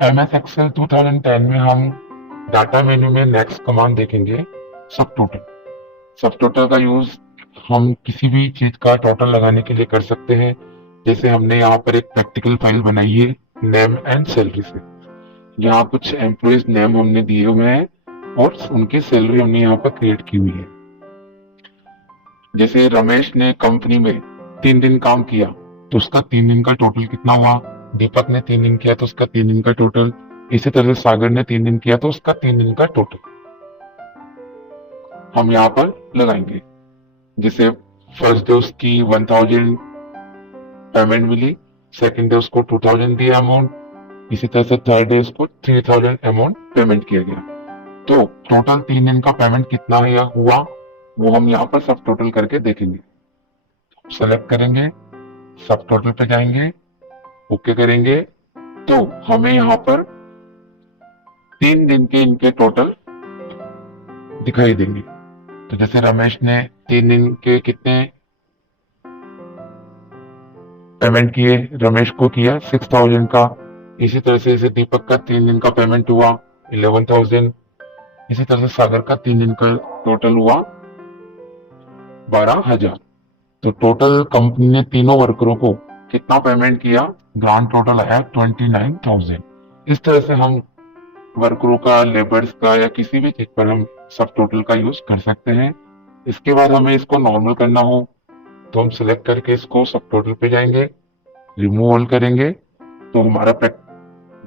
MS Excel 2010 में हम data menu में नेक्स्ट कमांड देखेंगे, सब टोटल। सब टोटल का यूज हम किसी भी चीज का टोटल लगाने के लिए कर सकते हैं। जैसे हमने यहाँ पर एक प्रैक्टिकल फाइल बनाई है नेम एंड सैलरी से। यहाँ कुछ एम्प्लॉयज नेम हमने दिए हुए हैं और उनकी सैलरी हमने यहाँ पर क्रिएट की हुई है। जैसे रमेश ने कंपनी में 3 दिन काम किया तो उसका 3 दिन का टोटल कितना हुआ। दीपक ने 3 दिन किया तो उसका 3 दिन का टोटल। इसी तरह से सागर ने 3 दिन किया तो उसका 3 दिन का टोटल हम यहाँ पर लगाएंगे। जैसे फर्स्ट डे उसकी 1000 पेमेंट मिली, सेकंड डे उसको 2000 दिया अमाउंट, इसी तरह से थर्ड डे उसको 3000 अमाउंट पेमेंट किया गया। तो टोटल 3 दिन का पेमेंट कितना हुआ वो हम यहाँ पर सब टोटल करके देखेंगे। सेलेक्ट करेंगे, सब टोटल पे जाएंगे, ओके करेंगे, तो हमें यहाँ पर 3 दिन के इनके टोटल दिखाई देंगे। तो जैसे रमेश ने 3 दिन के कितने पेमेंट किए, रमेश को किया 6000 का। इसी तरह से दीपक का 3 दिन का पेमेंट हुआ 11,000। इसी तरह से सागर का 3 दिन का टोटल हुआ 12,000। तो टोटल कंपनी ने तीनों वर्करों को कितना पेमेंट किया, ग्रांड टोटल आया 29,000। इस तरह से हम वर्करों का, लेबर्स का या किसी भी चीज पर हम सब टोटल का यूज कर सकते हैं। इसके बाद हमें इसको नॉर्मल करना हो तो हम सिलेक्ट करके इसको सब टोटल पे जाएंगे, रिमूव ऑल करेंगे, तो हमारा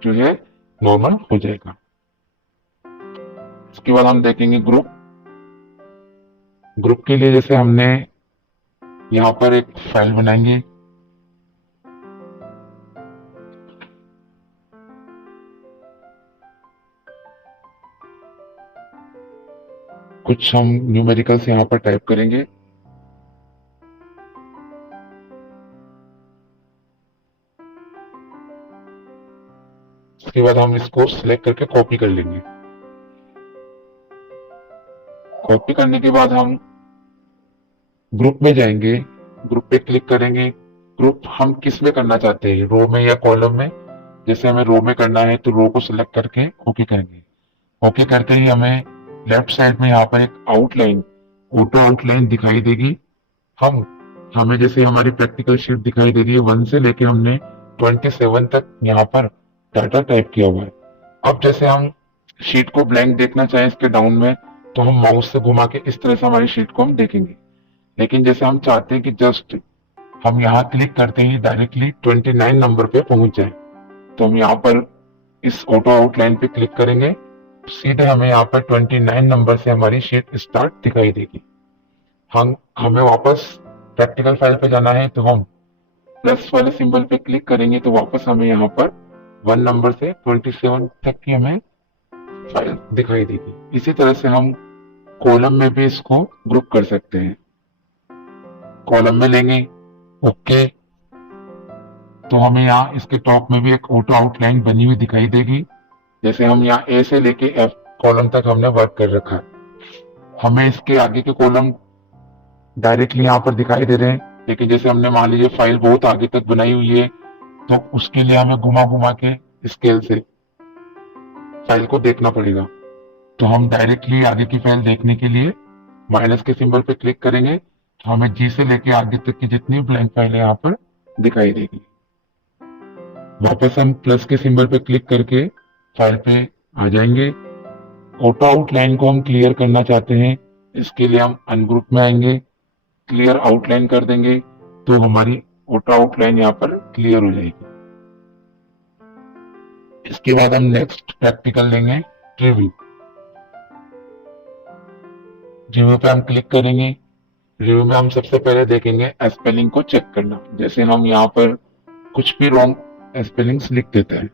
जो है नॉर्मल हो जाएगा। इसके बाद हम देखेंगे ग्रुप। ग्रुप के लिए जैसे हमने यहाँ पर एक फाइल बनाएंगे। कुछ हम न्यूमेरिकल्स यहाँ पर टाइप करेंगे। इसके बाद हम इसको सिलेक्ट करके कॉपी कर लेंगे। कॉपी करने के बाद हम ग्रुप में जाएंगे, ग्रुप पे क्लिक करेंगे। ग्रुप हम किस में करना चाहते हैं, रो में या कॉलम में। जैसे हमें रो में करना है तो रो को सिलेक्ट करके ओके करेंगे। ओके करते ही हमें लेफ्ट साइड में यहाँ पर एक आउटलाइन, ऑटो आउटलाइन दिखाई देगी। हम हमें जैसे हमारी प्रैक्टिकल शीट दिखाई दे रही है 1 से लेके हमने 27 तक यहाँ पर डाटा टाइप किया हुआ है। अब जैसे हम शीट को ब्लैंक देखना चाहें इसके डाउन में, तो हम माउस से घुमा के इस तरह से हमारी शीट को हम देखेंगे। लेकिन जैसे हम चाहते हैं कि जस्ट हम यहाँ क्लिक करते ही डायरेक्टली 29 नंबर पे पहुंच जाए, तो हम यहाँ पर इस ऑटो आउटलाइन पे क्लिक करेंगे। सीधे हमें यहाँ पर 29 नंबर से हमारी शीट स्टार्ट दिखाई देगी। हम हमें वापस प्रैक्टिकल फाइल पे जाना है तो हम प्लस वाले सिंबल पे क्लिक करेंगे, तो वापस हमें यहाँ पर 1 नंबर से 27 तक की हमें फाइल दिखाई देगी। इसी तरह से हम कॉलम में भी इसको ग्रुप कर सकते हैं। कॉलम में लेंगे, ओके, तो हमें यहाँ इसके टॉप में भी एक ऑटो आउटलाइन बनी हुई दिखाई देगी। जैसे हम यहाँ ए से लेके एफ कॉलम तक हमने वर्क कर रखा है। हमें इसके आगे के कॉलम डायरेक्टली यहाँ पर दिखाई दे रहे हैं, लेकिन जैसे हमने मान लीजिए फाइल बहुत आगे तक बनाई हुई है तो उसके लिए हमें घुमा घुमा के स्केल से फाइल को देखना पड़ेगा। तो हम डायरेक्टली आगे की फाइल देखने के लिए माइनस के सिंबल पे क्लिक करेंगे, तो हमें जी से लेके आगे तक की जितनी ब्लैंक फाइल है यहाँ पर दिखाई देगी। वापस हम प्लस के सिंबल पे क्लिक करके फाइल पे आ जाएंगे। ऑटो आउटलाइन को हम क्लियर करना चाहते हैं, इसके लिए हम अनग्रुप में आएंगे, क्लियर आउटलाइन कर देंगे, तो हमारी ऑटो आउटलाइन यहाँ पर क्लियर हो जाएगी। इसके बाद हम नेक्स्ट प्रैक्टिकल लेंगे, रिव्यू। रिव्यू पे हम क्लिक करेंगे। रिव्यू में हम सबसे पहले देखेंगे स्पेलिंग को चेक करना। जैसे हम यहाँ पर कुछ भी रॉन्ग स्पेलिंग्स लिख देते हैं,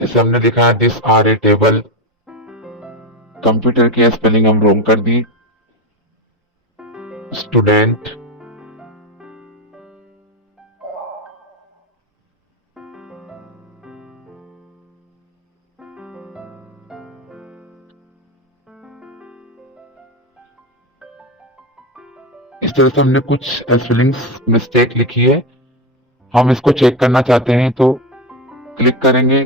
जैसे हमने लिखा है this are a table, computer की स्पेलिंग हम रॉन्ग कर दी। स्टूडेंट, इस तरह से हमने कुछ स्पेलिंग्स मिस्टेक लिखी है, हम इसको चेक करना चाहते हैं तो क्लिक करेंगे,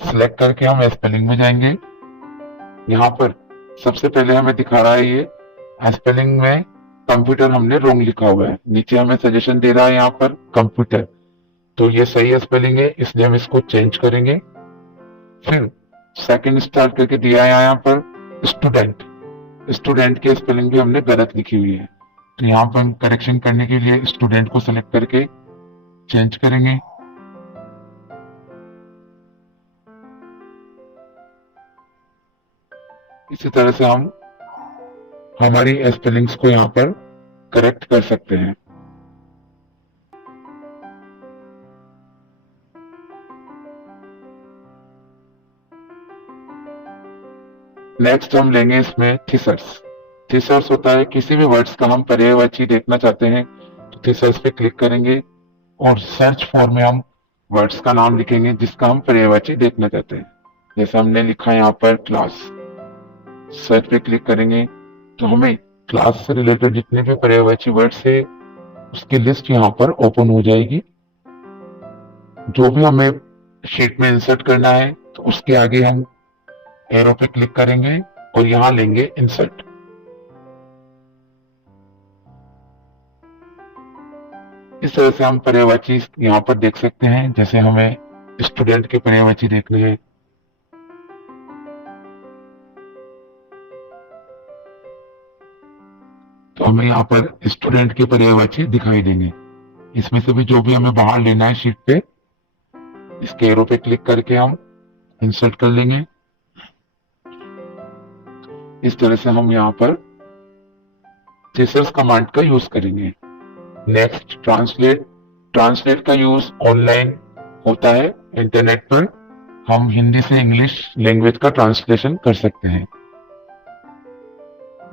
सिलेक्ट करके हम स्पेलिंग में जाएंगे। यहाँ पर सबसे पहले हमें दिखा रहा है ये स्पेलिंग में कंप्यूटर हमने रॉन्ग लिखा हुआ है, नीचे हमें सजेशन दे रहा है यहाँ पर कंप्यूटर, तो ये सही स्पेलिंग है इसलिए हम इसको चेंज करेंगे। फिर सेकंड स्टार्ट करके दिया है यहाँ पर स्टूडेंट, स्टूडेंट की स्पेलिंग भी हमने गलत लिखी हुई है, तो यहाँ पर हम करेक्शन करने के लिए स्टूडेंट को सेलेक्ट करके चेंज करेंगे। इसी तरह से हम हमारी स्पेलिंग्स को यहाँ पर करेक्ट कर सकते हैं। नेक्स्ट हम लेंगे इसमें थीसर्स। थीसर्स होता है किसी भी वर्ड्स का हम पर्यायवाची देखना चाहते हैं तो थीसर्स पे क्लिक करेंगे और सर्च फॉर में हम वर्ड्स का नाम लिखेंगे जिसका हम पर्यायवाची देखना चाहते हैं। जैसे हमने लिखा है यहाँ पर क्लास, सर्च पे क्लिक करेंगे तो हमें क्लास से रिलेटेड जितने भी पर्यायवाची वर्ड्स है उसकी लिस्ट यहाँ पर ओपन हो जाएगी। जो भी हमें शीट में इंसर्ट करना है तो उसके आगे हम एरो पे क्लिक करेंगे और यहां लेंगे इंसर्ट। इस तरह से हम पर्यायवाची यहाँ पर देख सकते हैं, जैसे हमें स्टूडेंट के पर्यायवाची देखने हैं तो हमें यहाँ पर स्टूडेंट के पर्यायवाची दिखाई देंगे। इसमें से भी जो भी हमें बाहर लेना है शीट पे, इसके एरो पे क्लिक करके हम इंसर्ट कर लेंगे। इस तरह से हम यहाँ पर थीसर्स कमांड का यूज करेंगे। नेक्स्ट ट्रांसलेट, ट्रांसलेट का यूज ऑनलाइन होता है इंटरनेट पर, हम हिंदी से इंग्लिश लैंग्वेज का ट्रांसलेशन कर सकते हैं।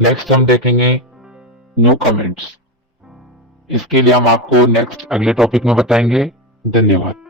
नेक्स्ट हम देखेंगे न्यू कमेंट्स, इसके लिए हम आपको नेक्स्ट अगले टॉपिक में बताएंगे। धन्यवाद।